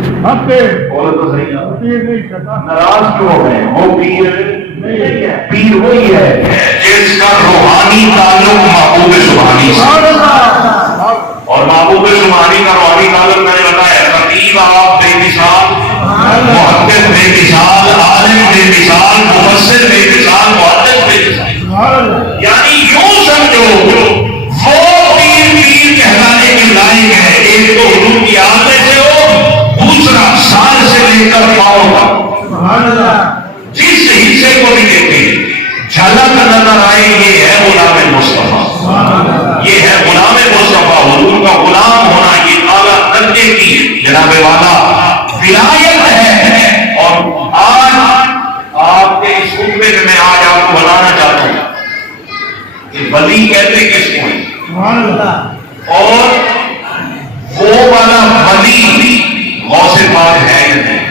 بولو تو صحیح ہے، ناراض کیوں ہو گئے؟ وہ پیر نہیں ہے، پیر وہی ہے جس کا روحانی تعلق محبوب سبحانی سے، اور محبوب سبحانی کا روحانی تعلق میں نے بتایا خطیب آپ بے مثال، محدث بے مثال، عالم بے مثال، مفسر بے مثال، محدث بے مثال، یعنی یوں سمجھو وہ پیر کہلانے کے لائق ہے، ایک تو حضور کی عادت سے ہو، دوسرا سال سے لے کر پاؤں کا جس حصے کو بھی دیکھیں جھلک نظر آئے یہ ہے غلام مصطفیٰ، یہ ہے غلام مصطفیٰ، حضور کا غلام ہونا یہ اعلیٰ درجے کی جناب والا ولایت ہے۔ اور آج آپ کے اس خطبے میں آج آپ کو بتانا چاہتا ہوں کہ ولی کہتے کس کو ہیں، اور وہ والا ولی غوث پاک ہے یا نہیں؟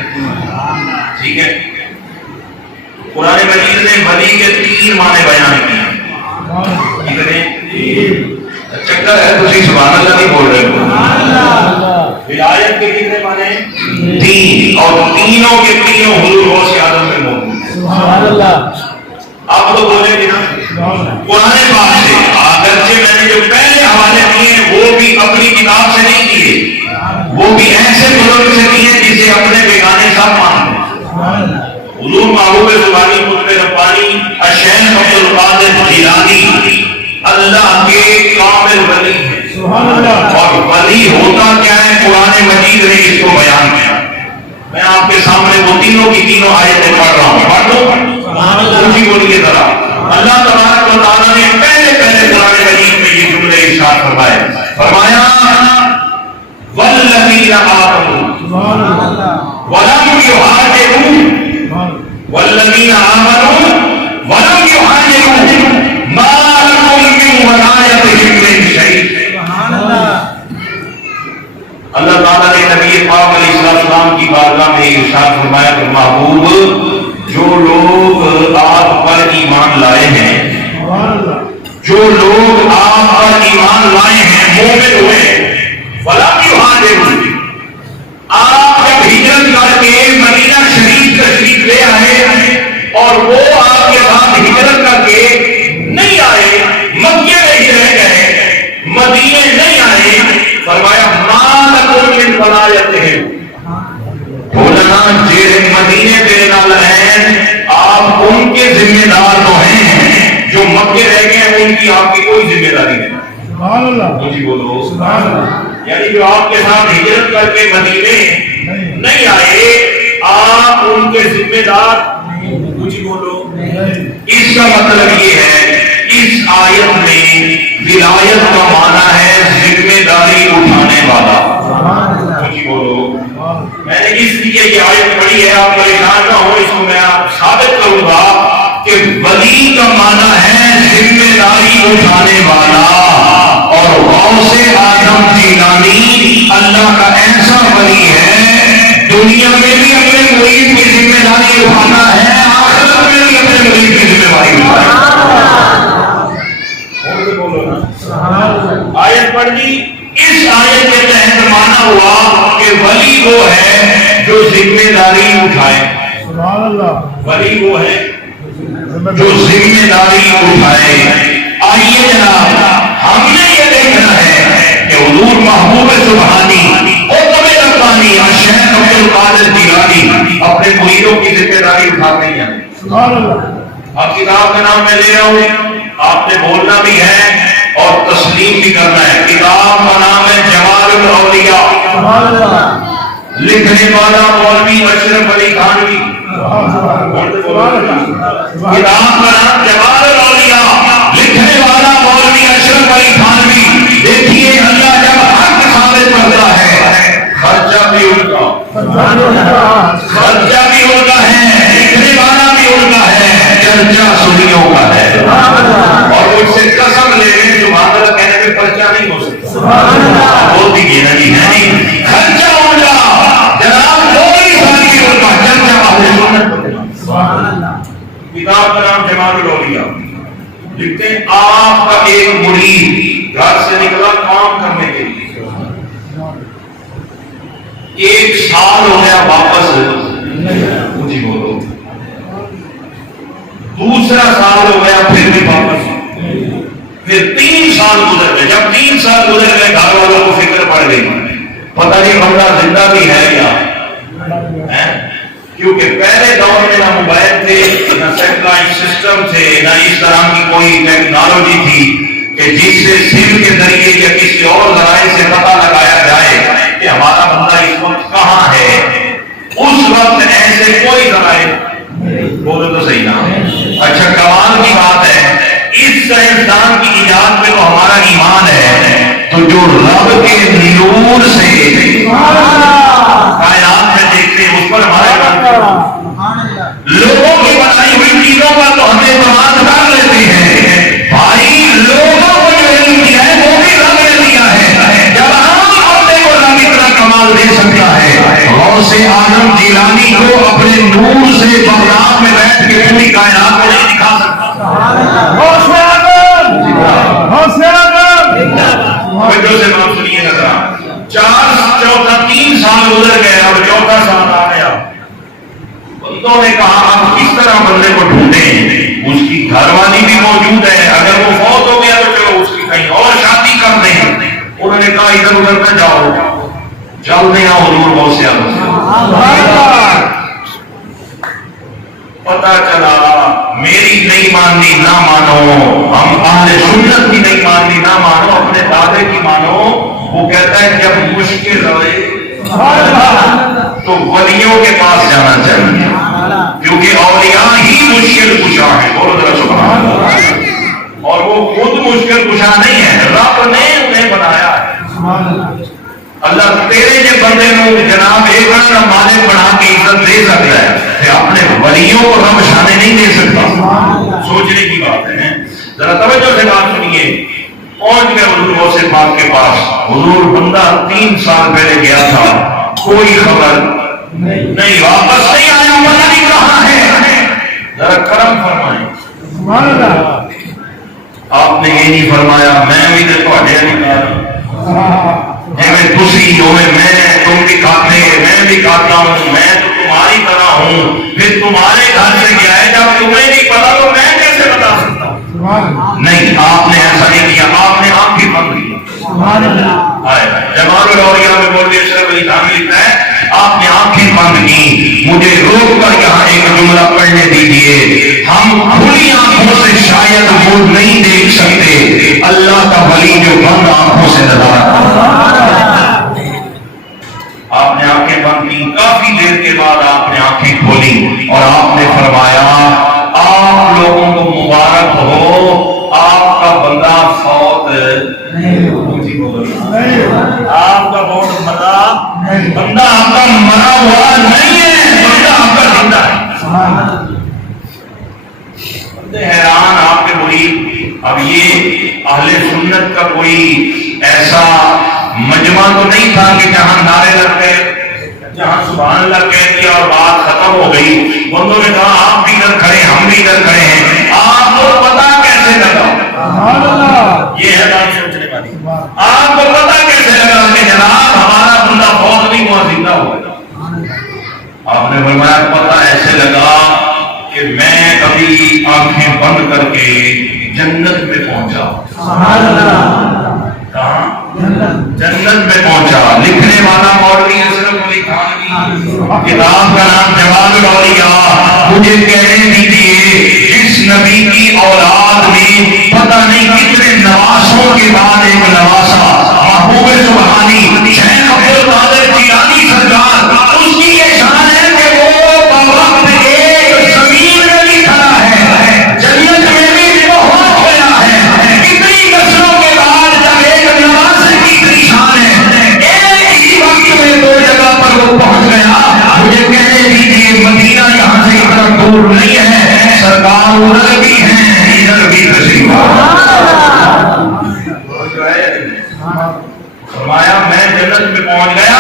ٹھیک ہے، قرآن مجید نے ولی کے 3 معنی بیان کیے، چکر ہے تسی سبحان اللہ نہیں بول رہے ہو، ولایت کے کتنے معنی؟ 3، اور تینوں کے تینوں حضور غوث اعظم میں موجود ہیں۔ سبحان اللہ، آپ تو بولیں گے نا قرآن پاک سے، اگرچہ میں نے جو پہلے حوالے دیے وہ بھی اپنی کتاب سے نہیں کیے، وہ بھی ایسے بزرگ سے کیے جسے اپنے بیگانے سب مانتے ہیں۔ حضور محبوب سبحانی قطب ربانی الشیخ عبد القادر جیلانی اللہ کے کامل ولی ہیں، اور ولی ہوتا کیا ہے قرآن مجید نے اس کو بیان کیا۔ میں آپ کے سامنے وہ تینوں کی تینوں آیتیں پڑھ رہا ہوں، پڑھ دو اونچی بولیے ذرا۔ اللہ تبارک و تعالیٰ نے پہلے قرآن مجید میں یہ جملے ارشاد فرمائے، فرمایا والذین آمنوا ولم یہاجروا والذین آمنوا ولم یہاجروا ما لکم من ولایتہم من شیء۔ اللہ تعالیٰ نے نبی پاک علیہ السلام کی بارگاہ میں ارشاد فرمایا کہ محبوب جو لوگ آپ پر ایمان لائے ہیں، جو لوگ آپ پر ایمان لائے ہیں، مومن ہوئے، ولم یہاجروا، آپ جب ہجرت کر کے مدینہ شریف تشریف لے آئے اور وہ آپ کے ساتھ ہجرت کر کے نہیں آئے، مکے میں ہی رہ گئے، مدینے نہیں آئے، فرمایا ما لکم من ولایتہم، بولنا جیسے مدینے تیرے نال ہیں، آپ ان کے ذمہ دار تو ہیں، جو مکے رہ گئے ان کی آپ کی کوئی ذمہ داری نہیں۔ سبحان اللہ، جی بولو سبحان اللہ، یعنی جو آپ کے ساتھ ہجرت کر کے مدینے نہیں آئے آپ ان کے ذمہ دار، کچھ بولو۔ اس کا مطلب یہ ہے اس آیت میں ولایت کا معنی ہے ذمہ داری اٹھانے والا، کچھ بولو۔ میں نے اس لیے یہ آیت پڑھی ہے، آپ پریشان نہ ہو، اس کو میں ثابت کروں گا کہ ولی کا معنی ہے ذمہ داری اٹھانے والا، اور غوث اعظم جیلانی اللہ کا ایسا ولی ہے دنیا میں بھی اپنے مرید کی ذمہ داری اٹھانا ہے، آخرت میں بھی اپنے مرید کی ذمہ داری اٹھانا ہے۔ آیت پڑھ دی، اس آیت کے تحت مانا ہوا کہ ولی وہ ہے جو ذمہ داری اٹھائے، ولی وہ ہے جو ذمہ داری اٹھائے۔ آئیے جناب ہم نے یہ دیکھنا ہے کہ حضور محبوب سبحانی قطب ربانی الشیخ عبد القادر جیلانی اپنے مریدوں کی ذمہ داری اٹھاتے ہیں۔ اب کتاب کا نام میں لے رہا ہوں، آپ نے بولنا بھی ہے اور تسلیم بھی کرنا ہے۔ کتاب کا نام ہے جمال الاولیاء، لکھنے والا مولوی اشرف علی تھانوی۔ کتاب کا نام جمال الاولیاء، لکھنے والا مولوی اشرف علی تھانوی۔ دیکھیے اللہ جب حق ثابت کرتا ہے خرچہ بھی ان کا، خرچہ بھی ان کا ہے، لکھنے والا بھی ان کا ہے، چرچا سنیوں کا ہے، اور مجھ سے قسم لے لیں سبحان اللہ کہنے میں خرچہ نہیں ہو سکتا، بول دیجیے نا جی، ہے نہیں خرچہ ان کا جناب، کوئی ساری ان کا چرچا اہل سنت۔ کتاب کا نام جمال الاولیاء، لکھتے ہیں آپ کا ایک مرید گھر سے نکلا کام کرنے کے لیے، 1 سال ہو گیا واپس مجھے بولو، دوسرا سال ہو گیا پھر بھی واپس، پھر 3 سال گزر گئے. جب 3 سال گزر گئے گھر والوں کو فکر پڑ گئی، پتہ نہیں بندہ زندہ بھی ہے یا کیونکہ پہلے دور میں نہ موبائل تھے، نہ سیٹلائٹ سسٹم تھے، نہ اس طرح کی کوئی ٹیکنالوجی تھی کہ جس سے سم کے ذریعے یا کسی اور ذرائع سے پتہ لگایا جائے کہ ہمارا بندہ اس وقت کہاں ہے. اس وقت ایسے کوئی ذرائع، بولو تو صحیح نا. اچھا کمال کی بات ہے، اس سائنسدان کی ایجاد پہ تو ہمارا ایمان ہے، تو جو رب کے نور سے کائنات میں دیکھتے ہیں اس پر ہمارا لوگوں کی بنائی ہوئی چیزوں پر تو ہمیں اعتماد کر لیتے ہیں. بھائی لوگوں کو جو علم دیا ہے وہ بھی رب نے دیا ہے. جب عام بندے کو رب اتنا کمال دے سکتا ہے، غوث اعظم جیلانی کو اپنے نور سے بغداد میں بیٹھ کے پوری کائنات کو نہیں دکھا سکتا. بچوں سے بات سنیے ذرا. 3 سال گزر گئے، اب 4تھا سال آ گیا. بندوں نے کہا آپ کس طرح بندے کو ڈھونڈیں؟ اس کی گھر والی بھی موجود ہے، اگر وہ فوت ہو گیا تو چلو اس کی کہیں اور شادی کر دیں. انہوں نے کہا ادھر ادھر نہ جاؤ، چلتے ہیں حضور غوث اعظم. پتا چلا میری نہیں ماننی نہ مانو، ہم اہل سنت کی نہیں ماننی نہ مانو، اپنے دادے کی مانو. وہ کہتا ہے جب مشکل ہوئے تو ولیوں کے پاس جانا چاہیے، کیونکہ اولیاء ہی مشکل کشا ہے. بولو ذرا سبحان اللہ. اور وہ خود مشکل کشا نہیں ہے، رب نے انہیں بنایا ہے. اللہ تیرے جو بندے کو جناب ایک بڑا مالک بنا کے عزت دے سکتا ہے، اپنے ولیوں کو رب شانے نہیں دے سکتا. سوچنے کی بات ہے. ذرا توجہ سے بات سنیے. پہنچ گئے حضور غوث پاک کے پاس. حضور بندہ 3 سال پہلے گیا تھا، کوئی خبر نہیں، واپس نہیں آیا، پتہ نہیں کہاں ہے. ذرا کرم فرمائیں. آپ نے یہ نہیں فرمایا میں بھی تو تم بھی کھاتے میں بھی کھاتا ہوں، میں تو تمہاری طرح ہوں، پھر تمہارے گھر سے گیا ہے، جب تمہیں نہیں پتا تو میں کیسے بتا سکتا ہوں؟ نہیں، آپ نے ایسا نہیں کیا، آپ نے آنکھیں بند کی. جمال الاولیاء میں مولوی اشرف علی تھانوی لکھتا ہے آپ نے آنکھیں بند کی. مجھے روک کر یہاں ایک جملہ پڑھنے دیجیے. ہم کھلی آنکھوں سے شاید وہ نہیں دیکھ سکتے اللہ کا ولی جو بند آنکھوں سے نظر آتا. آپ نے آنکھیں بند کی، کافی دیر کے بعد آپ نے آنکھیں کھولی اور آپ نے فرمایا آپ لوگوں کو مبارک ہو، آپ کا بندہ فوت نہیں ہوا. آپ کا بہت بندہ آپ کا مرا ہوا نہیں ہے، بندہ آپ کا زندہ ہے. بندے حیران آپ کے مرید. اب یہ اہل سنت کا کوئی ایسا مجمع تو نہیں تھا کہ جہاں نعرے لگ گئے، جہاں سبحان اللہ کہہ دیا اور بات ختم ہو گئی. بندوں نے کہا آپ بھی ادھر کھڑے ہم بھی ادھر کھڑے ہیں، آپ کو پتا کیسے لگا؟ یہ ہے بات سوچنے والی. آپ کو پتا کیسے لگا کہ جناب ہمارا بندہ فوت نہیں ہوا، زندہ ہوا؟ آپ نے فرمایا پتا ایسے لگا کہ میں ابھی آنکھیں بند کر کے جنت میں پہنچا. کہاں؟ جنت میں پہنچا. لکھنے والا مولوی اشرف علی تھانوی، کتاب کا نام جمال الاولیاء. مجھے کہنے دیجیے جس نبی کی اولاد میں پتہ نہیں کتنے نواسوں کے بعد ایک نواسا محبوب سبحانی شیخ عبد القادر جیلانی سرکار، اس کی یہ شان ہے کہ وہ باوقت ایک زمین میں بھی کھڑا ہے، جنت میں بھی بہت کھڑا ہے. کتنی نسلوں کے بعد جب ایک نواسے کی اتنی شان ہے، ایک ہی وقت میں 2 جگہ پر وہ پہنچ گیا. مجھے کہنے دیجیے مدینہ یہاں سے اتنا دور نہیں ہے، سرکار ادھر بھی ہیں ادھر بھی تشریف. فرمایا میں جنت میں پہنچ گیا،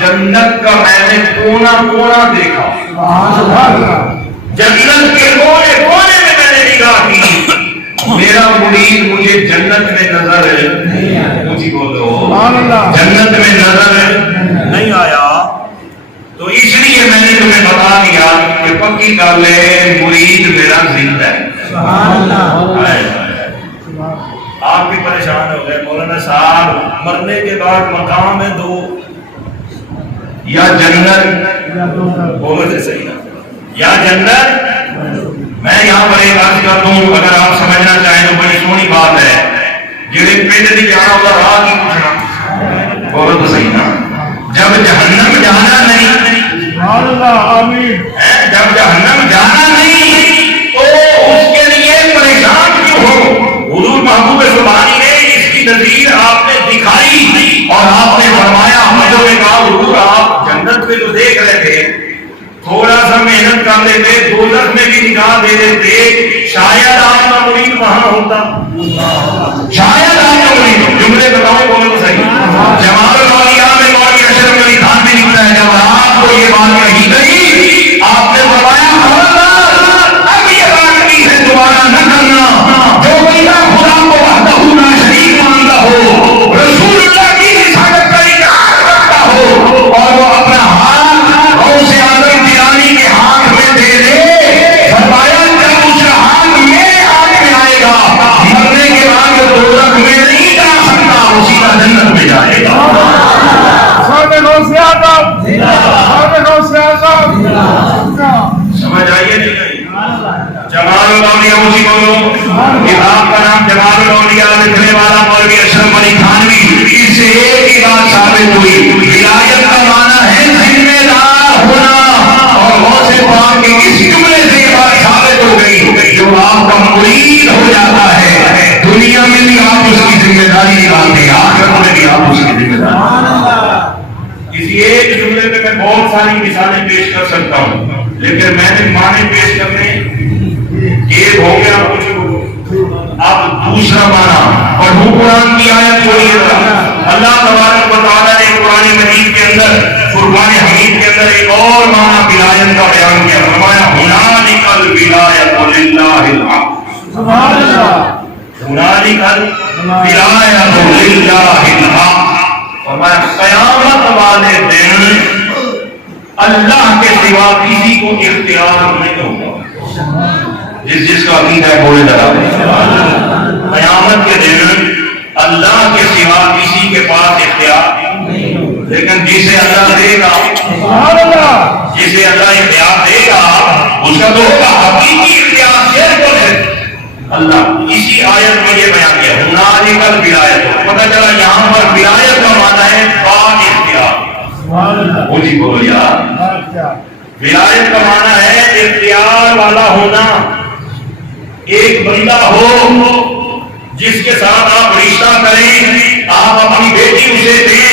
جنت کا میں نے کونا کونا دیکھا، جنت کے کونے کونے میں میں نے نگاہ کی. میرا مرید مجھے جنت میں نظر مجھے بولو جنت میں نظر نہیں آیا. پکی گل ہے مرید میرا زندہ ہے. آپ بھی پریشان ہو گئے مولانا صاحب مرنے کے بعد مقام ہے دو, یا جنت, بولو تو صحیح نا, یا جنت. میں یہاں پر ایک بات کر دوں, اگر آپ سمجھنا چاہیں تو بڑی سونی بات ہے, جڑے پنڈ نہیں جانا ہوگا راہ کی پوچھنا, بولو تو صحیح نا. جب جہنم جانا نہیں, جب جہنم جانا نہیں تو اس کے لیے پریشان کیوں ہو. حضور محبوب سبحانی نے اس کی نظیر آپ نے دکھائی اور آپ نے فرمایا, ہمیں نے کہا حضور آپ جنت میں تو دیکھ رہے تھے, تھوڑا سا محنت کر لیتے, دوزخ میں بھی نگاہ دے دیتے, شاید آپ کا مرید وہاں ہوتا, شاید آپ کا مرید. جملے بتاؤ بولے تو صحیح. جمال الاولیاء میں مولوی اشرف علی خان بھی لکھتا ہے, جب آپ کو یہ بات کہی گئی آپ نے فرمایا خبردار اب یہ بات نہیں ہے دوبارہ نہ کرنا. جو بندہ خدا کو وحدہ لا شریک مانتا ہو, رسول اللہ کی رسالت کا انکار کرتا ہو, اور وہ اپنا ہاتھ غوث اعظم جیلانی کے ہاتھ میں دے دے, فرمایا جب اس ہاتھ میں ہاتھ میں آئے گا مرنے کے بعد دوزخ میں نہیں جا سکتا, اسی کا جنت میں جائے گا. سمجھ آئیے نہیں؟ جمال الاولیاء اسی بولو, کتاب کا نام جمال الاولیاء لکھنے والا مولوی اشرف علی تھانوی. اس سے ایک ہی بات ثابت ہوئی, ولایت کا معنی ہے ذمہ دار ہونا, اور غوث پاک کے اس جملے سے یہ بات ثابت ہو گئی, جو آپ کا مرید ہو جاتا ہے دنیا میں بھی آپ اس کی ذمہ داری نبھاتے ہیں, آخرت میں بھی آپ اس کی ذمہ داری. کسی ایک جملے میں بہت ساری مثالیں پیش کر سکتا ہوں, لیکن میں نے معنی پیش کرنے ایک ہو گیا کچھ. اب دوسرا معنی پڑھو قرآن کی آیت پڑھیے. اللہ تبارک و تعالیٰ نے قرآن مجید کے اندر فرقان حمید کے اندر ایک اور معنی ولایت کا بیان کیا, فرمایا ہنالک الولایۃ للہ الحق. سبحان اللہ. ہنالک الولایۃ للہ الحق, فرمایا قیامت والے دن اللہ کے سوا کسی کو اختیار نہیں ہوگا. جس کا عقیدہ ہے بولے ذرا. قیامت کے دن اللہ کے سوا کسی کے پاس اختیار نہیں, لیکن جسے اللہ دے گا, جسے اللہ اختیار دے گا اس کا تو ہوگا حقیقی اختیار صرف ہے اللہ. اسی آیت میں یہ بیان کیا ہنالک الولایۃ. پتہ چلا یہاں پر ولایت کا معنی ہے با اختیار. وہ جی بولو یار, ولایت کا معنی ہے اختیار والا ہونا. ایک بندہ ہو جس کے ساتھ آپ رشتہ کریں, آپ اپنی بیٹی اسے دیں,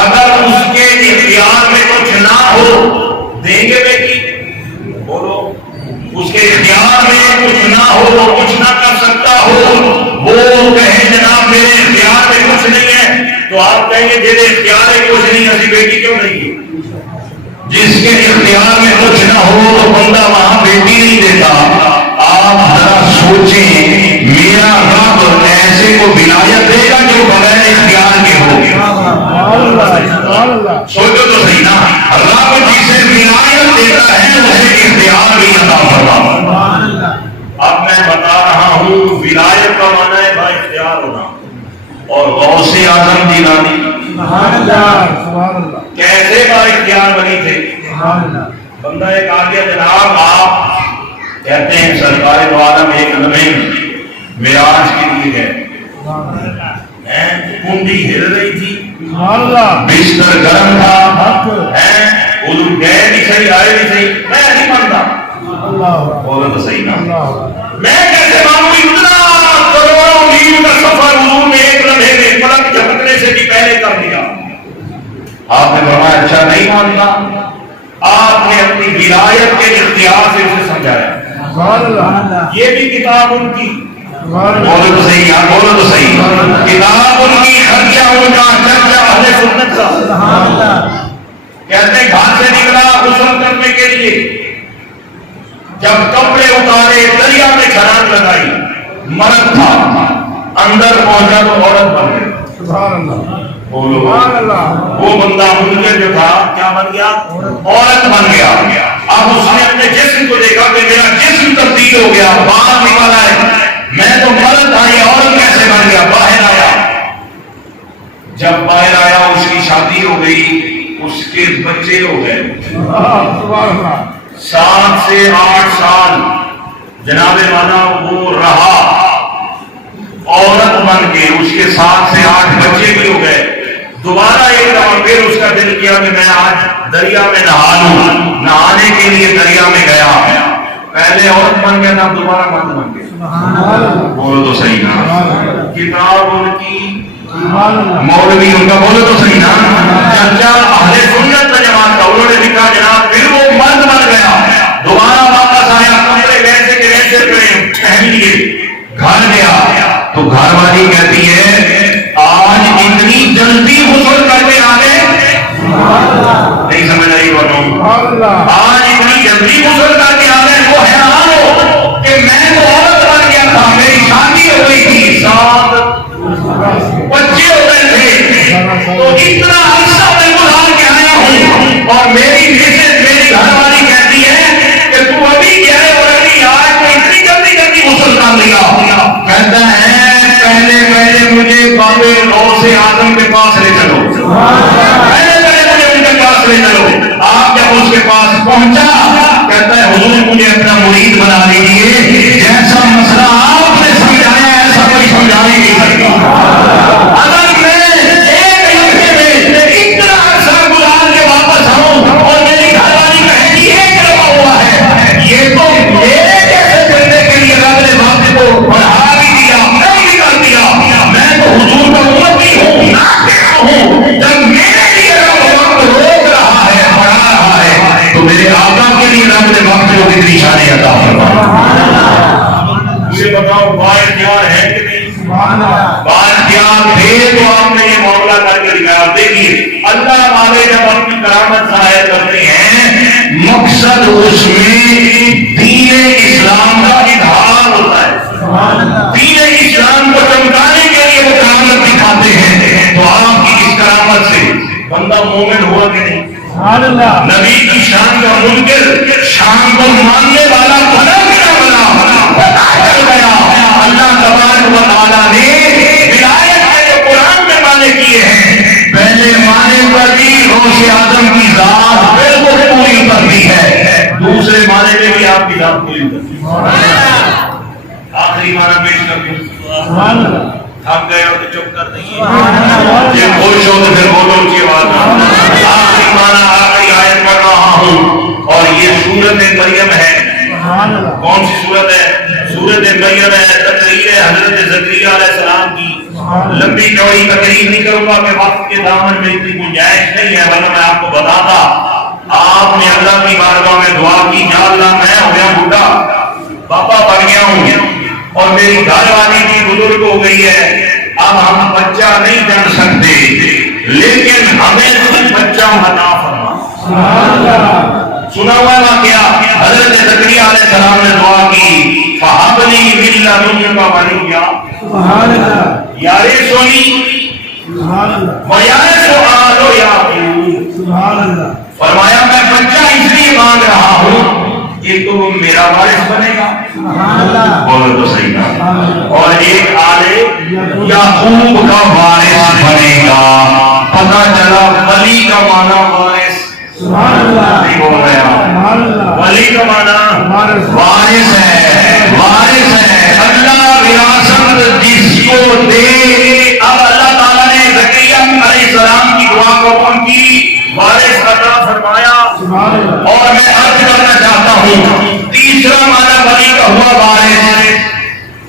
اگر اس کے اختیار میں کچھ نہ ہو دیں گے بیٹی؟ بولو. اس کے اختیار میں کچھ نہ ہو, وہ کچھ نہ کر سکتا ہو, وہ کہے جناب میرے اختیار میں کچھ نہیں ہے, تو آپ کہیں گے میرے اختیار میں کچھ نہیں, ایسی بیٹی کیوں نہیں ہے؟ جس کے اختیار میں کچھ نہ ہو تو بندہ وہاں بیٹی نہیں دیتا. آپ ذرا سوچیں, میرا رب ایسے کو ولایت دے گا جو بغیر اختیار کے ہو. سوچو تو صحیح نا, رب جسے ولایت دیتا ہے اسے اختیار بھی عطا فرماتا. اب میں بتا رہا ہوں ولایت کا معنی ہے با اختیار ہونا, اور غوث اعظم جیلانی کیسے با اختیار بنی تھے. بندہ ایک آ گیا, جناب آپ کہتے ہیں سرکار دو عالم ایک زمین معراج کے لیے گئے, کنڈی ہل رہی تھی, بستر گرم تھا, حضور گئے بھی صحیح آئے بھی صحیح. میں نہیں مانتا, بولو تو صحیح نا. میں کیسے مانوں اتنا کروڑوں میل کا سفر حضور نے ایک لمحے میں پلک جھپکنے سے بھی پہلے کر دیا. آپ نے فرمایا اچھا نہیں مانتا. آپ نے اپنی ولایت کے اختیار سے اسے سمجھایا. یہ بھی کتاب ان کی, بولو تو صحیح یار, بولو تو صحیح. کتاب ان کی, خرچہ ان کا, چرچا اہل سنت کا. کہتے ہیں گھر سے نکلا غسل کرنے کے لیے, جب کپڑے اتارے دریا میں چھلانگ لگائی, مرد تھا, اندر پہنچا تو عورت بن گئی. بولو وہ بندہ منکر جو تھا کیا بن گیا؟ عورت بن گیا. اب اس نے اپنے کہ میرا جسم تبدیل ہو گیا، باہر نکل آئے، میں تو مرد تھا، یہ عورت کیسے بن گیا؟ باہر آیا، جب باہر آیا اس کی شادی ہو گئی، اس کے بچے ہو گئے 7 سے 8 سال جناب والا وہ رہا عورت بن کے، اس کے 7 سے 8 بچے بھی ہو گئے۔ دوبارہ ایک دفعہ پھر اس کا دل کیا کہ میں آج دریا میں نہا لوں، نہانے کے لیے دریا میں گیا، پہلے عورت بن گیا تھا، دوبارہ مرد بن گیا۔ بولو تو صحیح نا، کتاب ان کی، مولوی ان کا، بولو تو صحیح نا، چرچا اہل سنت جماعت کا، انہوں نے لکھا جناب پھر وہ مرد بن گیا، دوبارہ واپس آیا، کپڑے ویسے کے ویسے پہن لیے، گھر گیا تو گھر والی کہتی ہے آج اتنی جلدی غسل کر کے آ گئے، نہیں سمجھ رہی بولو، آج اتنی جلدی غسل کر کے آ گئے۔ وہ حیران ہو کہ میں تو عورت بن گیا تھا، میری شادی ہو گئی تھی، 7 بچے ہو گئے تھے، تو اتنا عرصہ میں گزار کے آیا ہوں، اور میری مسز میری گھر والی کہتی ہے کہ تو ابھی کیا ہے اور ابھی آج تو اتنی جلدی جلدی غسل کر لیا۔ کہتا ہے پہلے مجھے بابے غوث اعظم کے پاس لے چلو، پہلے مجھے ان کے پاس لے چلو۔ آپ جب اس کے پاس پہنچا، کہتا ہے حضور مجھے اپنا مرید بنا لیجیے، جیسا مسئلہ آپ نے سمجھایا ایسا کوئی سمجھا ہی نہیں سکتا۔ اگر میں ایک لمحے میں اتنا عرصہ گزار کے واپس آؤں اور میری گھر والی کہے گی ایک لمحہ ہوا ہے، یہ تو میرے جیسے بندے کے لیے رب نے وقت کو بڑھا بھی دیا، نہیں کر دیا۔ میں تو حضور کا امتی ہوں، ناصح ہوں، جب میرے لیے رب وقت روک رہا ہے، بڑھا رہا ہے، تو میرے آقا کے لیے رب نے وقت کو کتنی شان عطا فرمائی۔ مجھے بتاؤ بااختیار ہے کہ نہیں؟ بااختیار تھے تو آپ نے یہ معاملہ کر کے دکھایا۔ دیکھیے اللہ والے جب اپنی کرامت ظاہر کرتے ہیں، مقصد اس میں دین اسلام کا اظہار ہوتا ہے، دین اسلام کو چمکانے کے لیے وہ کرامت دکھاتے ہیں۔ تو آپ کی اس کرامت سے بندہ مومن ہوا کہ نہیں؟ نبی کی شان کا منکر شان کو ماننے والا بنا کہ نہ بنا، پتہ چل گیا۔ اللہ تبارک و تعالیٰ نے ولایت کے جو قرآن میں معنی کیے ہیں، پہلے معنی پر بھی غوث اعظم کی ذات بالکل پوری اتر دی ہے، دوسرے معنی میں بھی آپ کی ذات پوری اتر دی۔ آخری معنی پیش کر دیں، تھک گئے ہو تو چپ کر دیں، جب خوش ہو تو پھر بولو اونچی آواز میں۔ آخری معنی آخری آیت پڑھ رہا ہوں، اور یہ سورت مریم ہے۔ کون سی سورت ہے؟ سورت مریم ہے، تقریر حضرت زکریا علیہ السلام کی۔ لمبی چوڑی تقریر نہیں کروں گا کہ وقت کے دامن میں اتنی گنجائش نہیں ہے، ورنہ میں آپ کو بتاتا۔ آپ نے اللہ کی بارگاہ میں دعا کی، یا اللہ میں ہو گیا بوڑھا، پاپا بن گیا ہوں، اور میری گھر والی بھی بزرگ ہو گئی ہے، اب ہم بچہ نہیں جن سکتے، لیکن ہمیں تم بچہ عطا فرما۔ سنا ہوا ہے واقعہ، حضرت زکریا علیہ السلام نے دعا کی، فَهَبْ لِي مِن لَّدُنكَ وَلِيًّا يَرِثُنِي وَيَرِثُ آلَ يَعْقُوبَ۔ فرمایا میں بچہ اس لیے مانگ رہا ہوں کہ تو وہ میرا وارث بنے گا، بولو تو صحیح نا، اور ایک آلے یعقوب کا وارث بنے گا۔ پتہ چلا ولی کا معنی وارث نہیں بول رہے آپ، ولی کا معنی وارث ہے، وارث ہے۔ اللہ وراثت جس کو دے، اب اللہ تعالیٰ نے زکریا علیہ السلام کی دعا کو قبول کی، وارث عطا فرمایا۔ اور میں عرض کرنا چاہتا ہوں، تیسرا معنی ولی کا ہوا وارث۔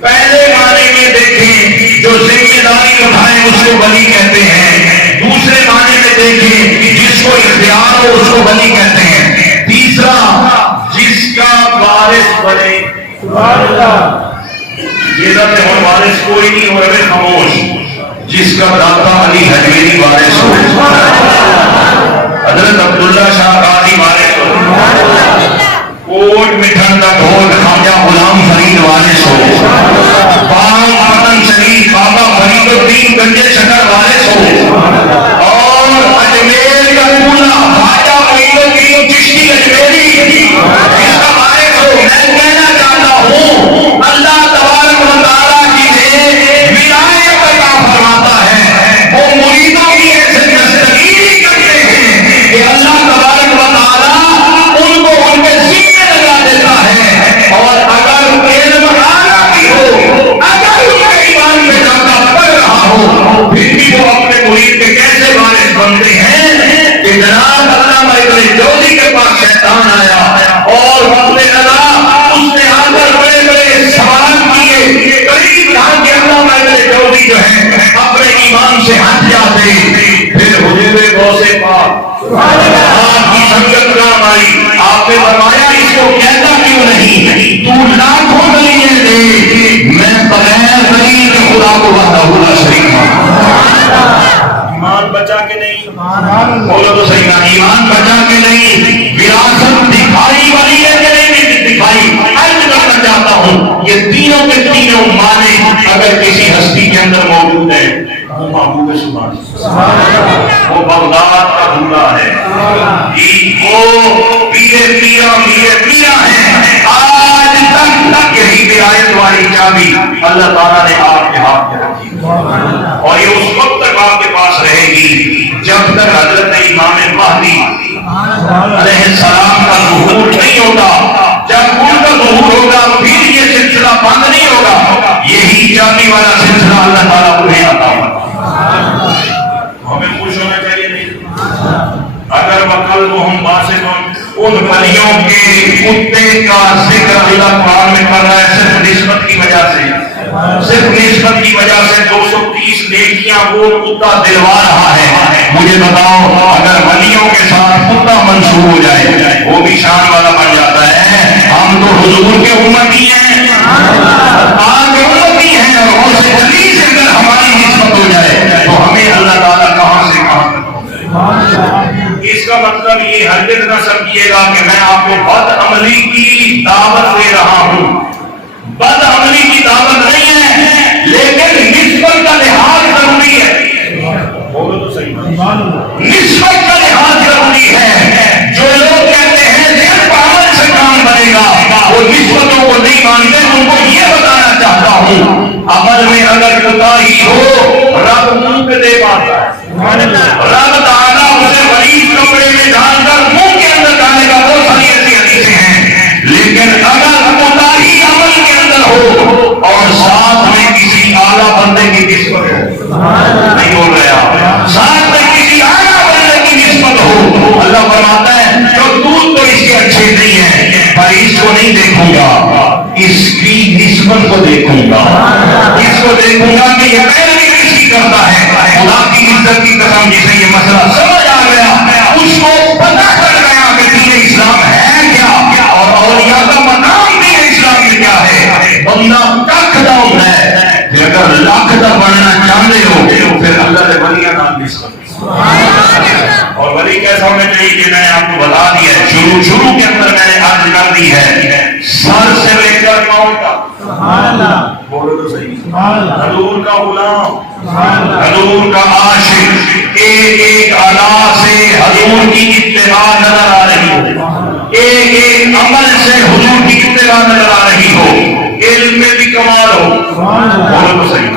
پہلے معنی میں دیکھیں جو ذمہ داری اٹھائے اس کو ولی کہتے ہیں، دوسرے معنی میں دیکھیں جس کو اختیار ہو اس کو ولی کہتے ہیں، تیسرا جس کا وارث بنے۔ یہ لفظ ہم وارث کوئی نہیں ہو رہے، خاموش، جس کا داتا علی حجویری وارث ہو، حضرت عبداللہ شاہ قاضی وارث ہو، کوٹ مٹھن کا ڈھول خواجہ غلام فرید وارث ہو، بام پتن شریف بابا فرید الدین گنجے شکر وارث ہو، اور اجمیر کا کولا خواجہ فرید الدین چشتی اجمیری اس کا وارث ہو۔ بھی جو ہے اپنے ایمان سے ہٹ جاتے، پھر حضور غوث پاک آپ کی سنگت نام آئی، آپ نے فرمایا اس کو کہتا کیوں نہیں، تو لاکھوں دلیلیں دے، میں بغیر دلیل کے خدا کو وحدہ لا شریک ایمان بچا کے نہیں، بولو تو صحیح نا، ایمان بچا کے نہیں، وراثت دکھائی والی ہے کہ نہیں دکھائی، عرض کرنا چاہتا ہوں یہ تینوں کے تینوں معنی اگر کسی ہستی کے اندر موجود ہے، وہ محبوب سبحان وہ بغداد کا دھولا ہے، وہ پیرے پیرا میرے پیرا ہے، آج تک یہی ولایت والی چابی اللہ تعالیٰ نے آپ کے ہاتھ میں رکھی اور یہ اس وقت تک آپ کے پاس رہے گی جب تک حضرت امام مہدی علیہ السلام کا ظہور نہیں ہوگا، جب ان کا ظہور ہوگا پھر یہ سلسلہ بند نہیں ہوگا، یہی چابی والا سلسلہ اللہ تعالیٰ انہیں عطا ہوگا۔ ہمیں خوش ہونا چاہیے نہیں، اگر وقلبہم باسطٌ ان ولیوں کے کتے کا ذکر اللہ قرآن میں کر رہا ہے صرف نسبت کی وجہ سے، صرف نسبت کی وجہ سے 230 نیکیاں وہ کتا دلوا رہا ہے، مجھے بتاؤ اگر ولیوں کے ساتھ کتا منسوب ہو جائے وہ بھی شان والا بن جاتا ہے۔ ہم تو حضور کے امتی ہیں، آپ کے امتی ہیں، اور اس ولی سے اگر ہماری نسبت ہو جائے تو ہمیں اللہ تعالیٰ کہاں سے کہاں تک۔ اس کا مطلب یہ ہرگز نہ سمجھیے گا کہ میں آپ کو بد عملی کی دعوت دے رہا ہوں، بد عملی کی دعوت نہیں ہے، لیکن نسبت کا لحاظ ضروری ہے، بولو تو صحیح، نسبت کا لحاظ ضروری ہے۔ جو لوگ کہتے ہیں صرف عمل سے کام بنے گا وہ نسبتوں کو نہیں مانتے، ان کو یہ بتانا چاہتا ہوں عمل میں اگر کوتاہی ہو رب منہ پہ دے پاتا ہے، رب تعالیٰ اسے غریب کپڑے میں ڈال کر منہ کے اندر ڈالے گا، بہت ساری ایسی حدیثیں ہیں، لیکن اگر کوتاہی عمل کے اندر ہو اور ساتھ میں کسی اعلیٰ بندے کی نسبت ہو، نہیں بول رہے آپ، ساتھ میں کسی اعلیٰ بندے کی نسبت ہو، اللہ فرماتا ہے جو دودھ تو اس کے اچھے نہیں ہے پر اس کو نہیں دیکھوں گا، اس کی نسبت کو دیکھوں گا، اس کو دیکھوں گا کہ یہ پیروی کسی کرتا ہے، خدا کی عزت کی قسم جسے یہ مسئلہ سمجھ آ گیا، اس کو پتہ چل گیا کہ دین اسلام ہے کیا اور اولیاء کا مقام دین اسلام میں کیا ہے، بندہ کک ڈاؤن ہے، کہ اگر لاکھ دا بننا چاہتے ہو پھر اللہ نے ولیاں نام نسبت، اور ولی کیسا ہونا چاہیے کہ میں نے آپ کو بتا دیا ہے، شروع کے اندر میں نے عرض کر دی ہے، سر سے لے کر پاؤں تک، بولو تو صحیح، حضور کا غلام، حضور کا عاشق، ایک ایک ادا سے حضور کی اتباع نظر آ رہی ہو، ایک ایک عمل سے حضور کی اتباع نظر آ رہی ہو، علم میں بھی کمال ہو، بولو تو صحیح،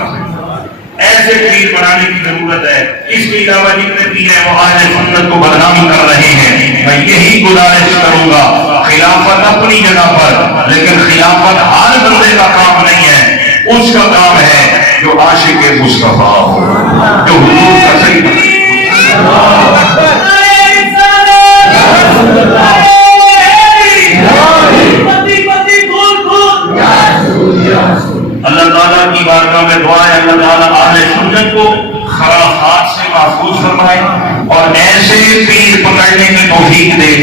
ایسے پیر بنانے کی ضرورت ہے۔ اس کے علاوہ جتنے پیر ہیں وہ اہل سنت کو بدنام کر رہے ہیں، میں یہی گزارش کروں گا، خلافت اپنی جگہ پر، لیکن خلافت ہر بندے کا کام نہیں ہے، اس کا کام ہے جو عاشق مصطفیٰ ہو، جو حضور کا صحیح اللہ تعالیٰ کی بارگاہ میں دعا ہے اللہ تعالیٰ اہل سنت کو خرافات سے محفوظ فرمائے اور ایسے پیر پکڑنے کی توفیق دے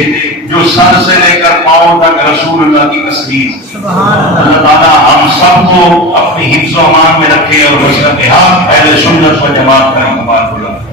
جو سر سے لے کر پاؤں تک رسول اللہ کی تصویر، اللہ تعالیٰ ہم سب کو اپنی حفظ و امان میں رکھے اور مسلک حق اہل سنت و جماعت کا انتظار کرے۔